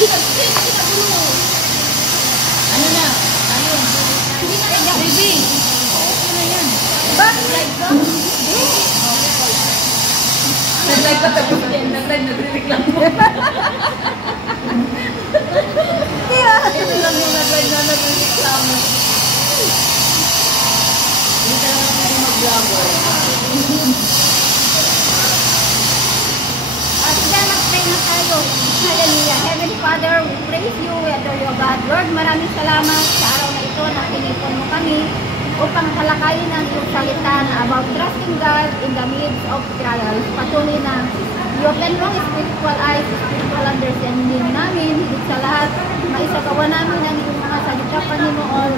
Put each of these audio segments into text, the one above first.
Ano na? Ayun. Baby. Okay na yan. Live ka? Nag-live ka tapos yan. Nag-live, nagre-reclam mo. Ito lang yung nag-live na nagre-reclam mo. Hindi talaga pwede mag-vlogger. Mag-pray na tayo. Hallelujah. Heavenly Father, we praise you, we adore you, God. Lord, maraming salamat sa araw na ito na pinipon mo kami upang talakayin ang iyong salita na about trusting God in the midst of trials. Patuloy na i-open mo ang spiritual eyes, spiritual understanding namin, higit sa lahat, maisagawa namin ang iyong mga salita, Panginoon,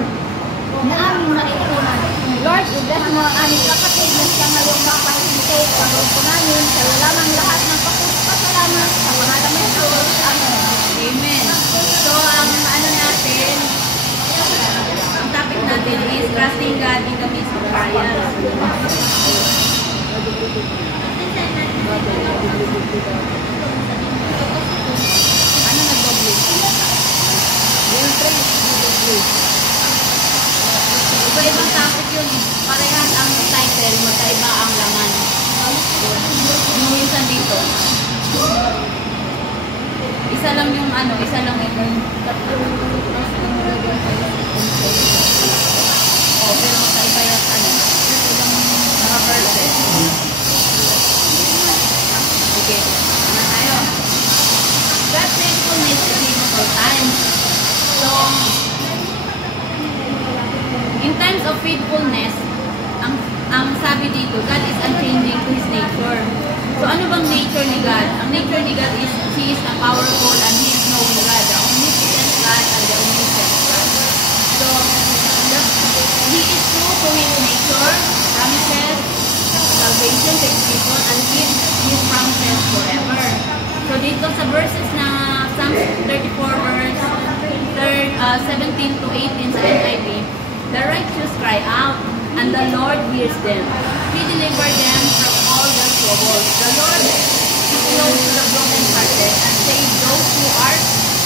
na aming naikunan. Lord, i-bless mo ang aming kapatid na siya ngayong makapahintay sa loob po namin, sa lamang lahat ng pasalamat sa pangalan ng Diyos. Amen. Amen. So, ang ano natin, ang topic natin is trusting God in the midst of trials. Ano nag-double? Iba-ibang topic yun. Parehas ang title, magkaiba ang laman. Yung minsan dito. Isa lang yung ano, isa lang yung oh, pero magkaiba yung ano, mga verses. Okay, na tayo. God's faithfulness is able times. So, in times of faithfulness, ang sabi dito, God is unchanging to His nature. So, ano bang nature ni God? Ang nature ni God is, He is a powerful and He is knowing God, the omnipotent God and the omniscient God. So, He is true to His nature, promises salvation to His people, and gives His promises forever. So, dito sa verses na Psalm 34 verse 17 to 18 sa NIV, the righteous cry out, and the Lord hears them. He delivered them from all their troubles. The Lord is close to the brokenhearted and saves those who are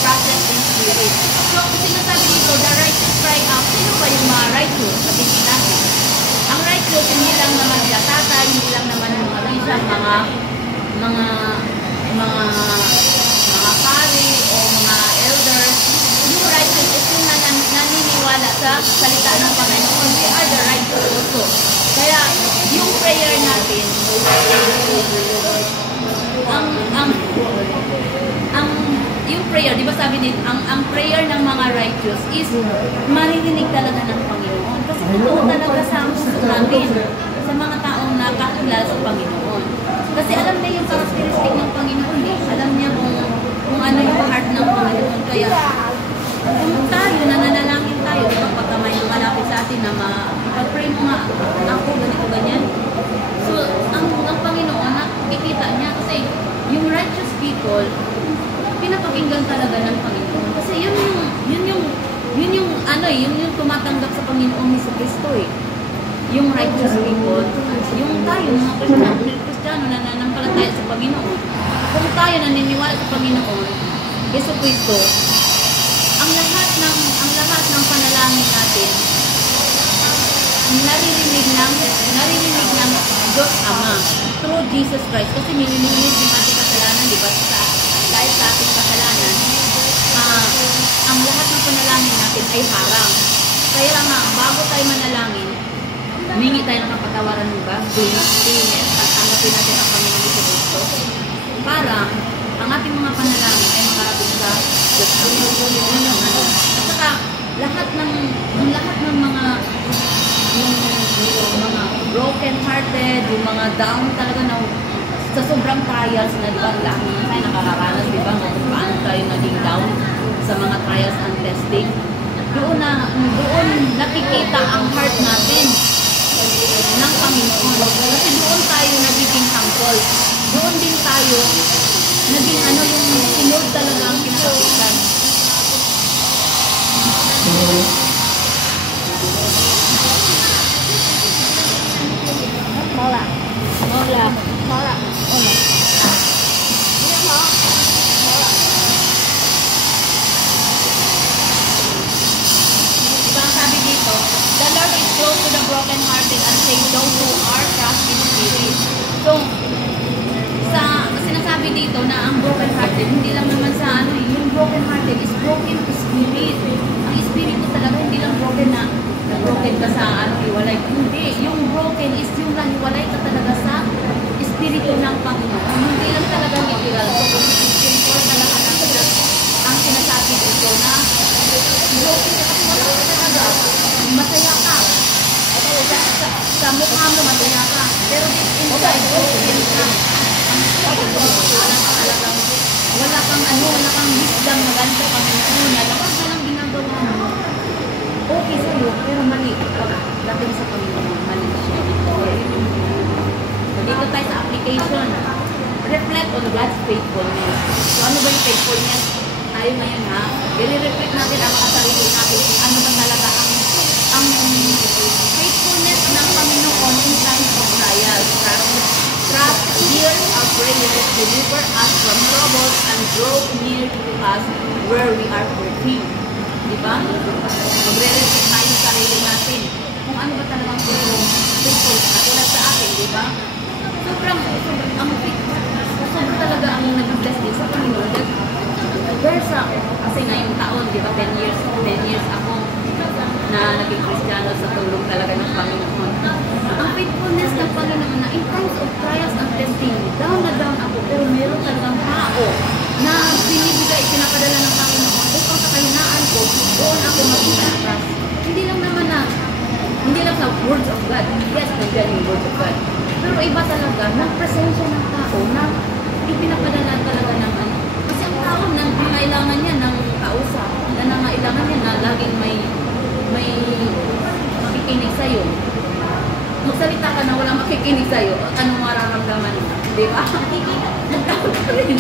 crushed in spirit. So, sinasabi dito, the righteous cry out. Sino ba yung mga righteous? Sabihin natin. Ang righteous, hindi lang naman nila tatay, hindi lang naman yung mga bishop, mga pari o mga elders. Yung righteous is yung naniniwala sa salita ng Panginoon. They are the righteous also. Kaya, yung prayer natin, yung prayer, di ba sabi din, ang prayer ng mga righteous is maririnig talaga ng Panginoon. Kasi totoo talaga sa puso natin, sa mga taong nakakilala sa Panginoon. Kasi alam niya yung characteristic ng Panginoon eh. Alam niya kung ano yung heart ng Panginoon. Kaya, kung tayo, nananalangin tayo, kapag may malapit sa atin na ipag-pray mo nga, ako, ganito, ganyan. So, ang Panginoon, nakikita niya kasi yung righteous people, pinapakinggan talaga ng Panginoon. Kasi yun yung tumatanggap sa Panginoon ni Kristo eh. Yung righteous people, yung tayo, mga Kristiyano na nanampalataya sa Panginoon. Kung tayo naniniwala sa Panginoon, Yesu Kristo, ang lahat ng panalangin natin naririnig ng Diyos Ama through Jesus Christ, kasi nililinis yung ating kasalanan, di ba? Dahil sa ating kasalanan, ang lahat ng panalangin natin ay harang. Kaya nga, bago tayo manalangin, humingi tayo ng kapatawaran ng ba? Dunas, at tanggapin natin ang Panginoon ni Kristo para ang ating mga panalangin ay makarating sa Diyos. At saka, lahat ng mga broken hearted, yung mga down talaga na sa sobrang trials na diba, lahat tayo nakakaranas, diba, kung paano tayo naging down sa mga trials and testing. Doon nakikita ang heart natin ng Panginoon. Kasi doon tayo nagiging thankful. Doon din tayo naging yung sinod talaga ang kinakapitan. Mola. broken-hearted and save those who are crushed in spirit. So, sa sinasabi dito na ang broken-hearted, hindi lang naman sa ano, yung broken-hearted is broken to spirit. Ang espiritu talaga, hindi lang broken na broken ka sa ano, hiwalay. Hindi, yung broken is yung nahiwalay ka talaga sa espiritu ng Panginoon. Hindi lang talaga literal. So, kung spiritual talaga ang sinasabi dito na broken ka kasi wala ka talaga. Masaya ka. Sa mukha mo, masaya ka. Pero deep inside, broken ka. Wala kang wisdom na ganito Panginoon. Labas na lang ginagawa mo. Okay sa'yo, pero mali. Pagdating sa Panginoon, mali siya. So, dito tayo sa application. Reflect on God's faithfulness. So, ano ba yung faithfulness? Tayo ngayon ha, i-reflect natin ang mga sarili natin kung ano ba talaga ang faithfulness ng Panginoon in times of trials. Trust, hear our prayers, deliver us from troubles, and draw near to us where we are hurting. Diba? Magre-reflect tayo sa sarili natin kung ano ba talagang faithful katulad sa akin, diba? Sobrang talaga ang nag-bless din sa Panginoon. Versa, kasi ngayong taon, di ba, 10 years ako na naging Kristiyano sa tulong talaga ng Panginoon. Ang faithfulness ng Panginoon na in times of trials and testing, down na down ako, pero meron talagang tao na pinapadala ng Panginoon upang sa kahinaan ko, doon ako maging malakas. Hindi lang sa words of God. Yes, nandiyan yung words of God. Pero iba talaga, ng presensya ng tao na ipinapadala talaga ng ano. Kasi ang tao nang kailangan niya ng kausap, na nangailangan niya na laging may makikinig sa'yo. Magsalita ka na wala makikinig sa'yo, anong mararamdaman mo? Di ba? Nagtawag ka rin.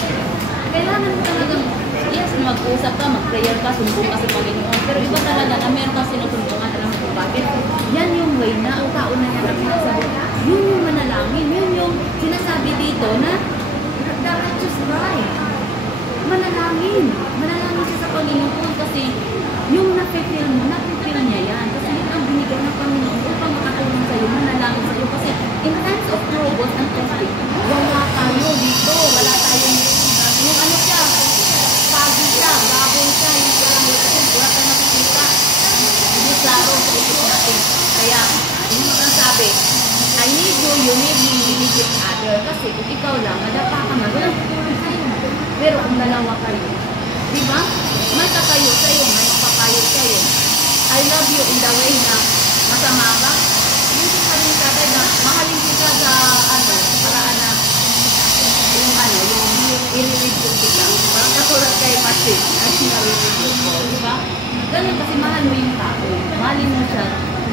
Kailangan mo talagang, yes, mag-usap ka, mag-prayer ka, sumbong ka sa Panginoon. Pero iba talaga na meron ka sinusumbungan talaga kung bakit. Yan yung way na ang tao na yan ang sinasabi. Yun yung manalangin. Yun yung sinasabi dito na the righteous cry. Manalangin. Manalangin siya sa Panginoon kasi yung napipil mo, napipil niya yan. Kasi yun ang binigay ng Panginoon upang makatulong sa'yo, manalangin sa'yo. Kasi in times of troubles and testing, wala tayo dito. Wala tayong yung ano siya, pagi siya, baboy siya, yung parang wala tayo nakikita. Hindi klaro sa isip natin. Kaya, yung mga sabi, I need you, you need me, we need each other. Kasi kung ikaw lang, madapa ka man, walang tutulong sa'yo. Pero kung dalawa kayo, di ba? May kakayo sa'yo, may mapakayo sa'yo. I love you in the way na masama ka. Hindi ka rin tatay na mahalin kita sa paraan na yung i-review kita. Parang katulad kay Martin, ay sinareview ko, di ba? Ganun kasi mahal mo yung tao. Mahalin mo siya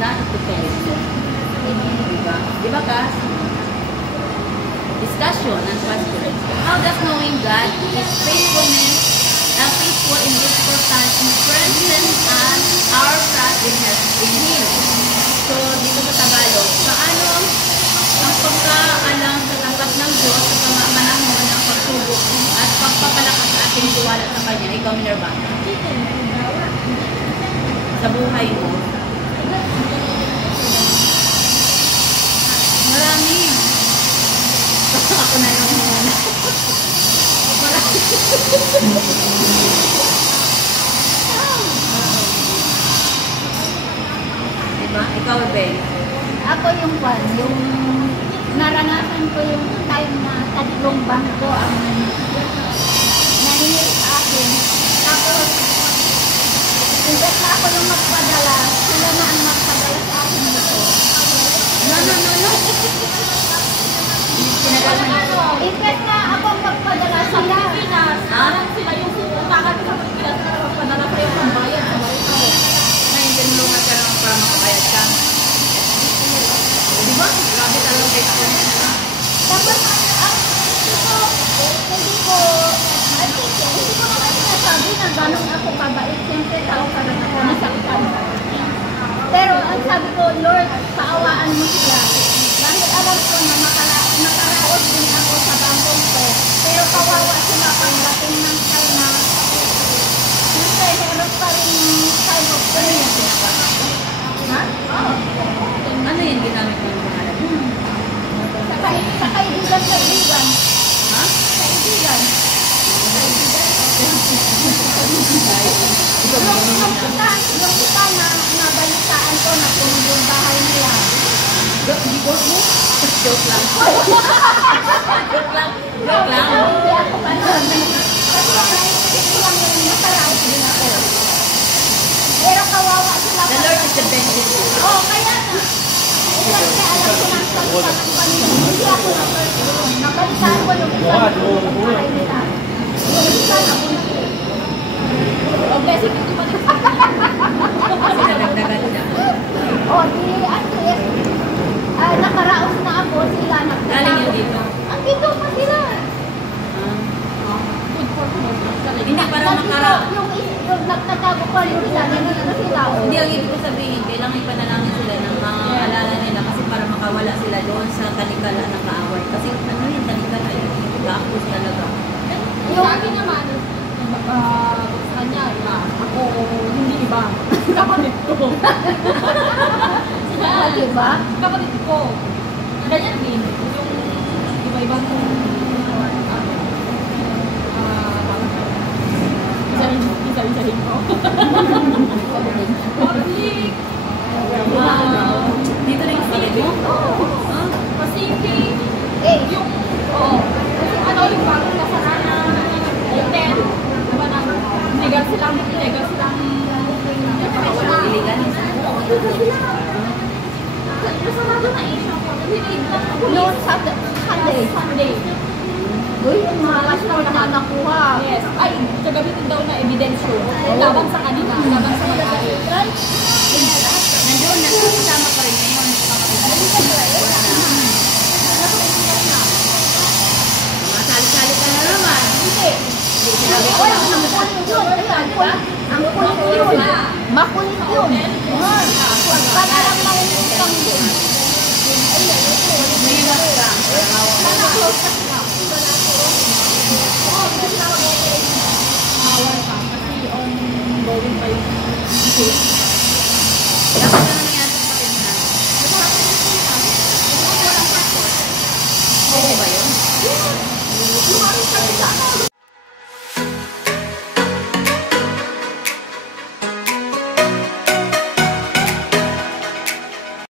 na ito. Diba? Diba, Kas? Discussion and question. How does knowing God is faithfulness, faithful in this circumstance, strengthens our trust in Him? So, dito sa Tagalog, paano ang pagkaalam sa tanggap ng Diyos sa panahon ng pagsubok at pagpapalakas sa ating tiwala sa Kanya? Ikaw, Minerva. Sa buhay mo. Marami. Ako na yung muna. Marami. Diba? Ikaw, Ben. Ako yung naranasan ko yung time na 3 bangko ang nahingi sa akin. Tapos, imbes na ako yung magpadala, sila na ang magpadala sa akin dito. No. Imbes na ako ang magpadala sila. Sila yung utangan sa Pilipinas na magpadala kayo ng bayan sa Marita mo. Ngayon, tinulungan ka naman para makapayad ka. Diba? Grabe talagang kayo ako niya na. Tapos, hindi ko naman sinasabi na gano'n ako kabait. Siyempre, tao ka rin ako nasaktan. Pero, ang sabi ko, Lord, paawaan mo sila. Dahil alam ko na nakaraos din ako sa bangkong ko. Pero kawawa sila pagdating ng time na siyempre, meron pa rin time of prayer. Ha? Ano kaibigan. Ha? Kaibigan. Yung kita na nabalitaan ko na puno yung bahay nila. Divorce mo? Joke lang. Joke lang. Joke lang. Hindi ako pa nun. Kasi naisip lang yung nakaraos din ako. Pero kawawa sila. The Lord is the best. Oo, kaya na. Kasi alam ko ng salita ng Panginoon. Hindi ako nabalitaan ko yung isa na puno yung bahay nila. Yung isa na puno. O, blessing ito pa din. Kasi nadagdagan siya. O, di at least, nakaraos na ako sila. Galing yun dito. Ang dito pa sila. Hindi para makara... Yung nagtatago pa rin sila, nandito na sila. Hindi, ang ibig ko sabihin, kailangan ipanalangin sila ng mga alala nila kasi para makawala sila doon sa talikala ng kaaway. Kasi ano yung talikala yun? Gapos talaga. Yung akin naman, sa kanya, ako hindi iba. Kapatid ko. diba? Kapatid ko. Ganyan din. Yung iba-ibang isa-rin ko. Public. Dito rin yung kapatid mo? Pacific. Yung, ano yung bagong kasaranan. Yung 10. Diba na, illegal silang Iligan. Kasarado na eh. Noon Sunday. Uy, malas na naman nakuha. Yes. Ay, kagamitin daw na evidence yun. Laban sa kanila. Laban sa may-ari. Nandoon na, kasama pa rin ngayon. Masali-sali ka na naman. Hindi. Sinabi ko na. Ang kulit yun. Makulit yun. Para lang malinutang din. May iwas ka. Awal ka. Kasi ongoing pa yung case.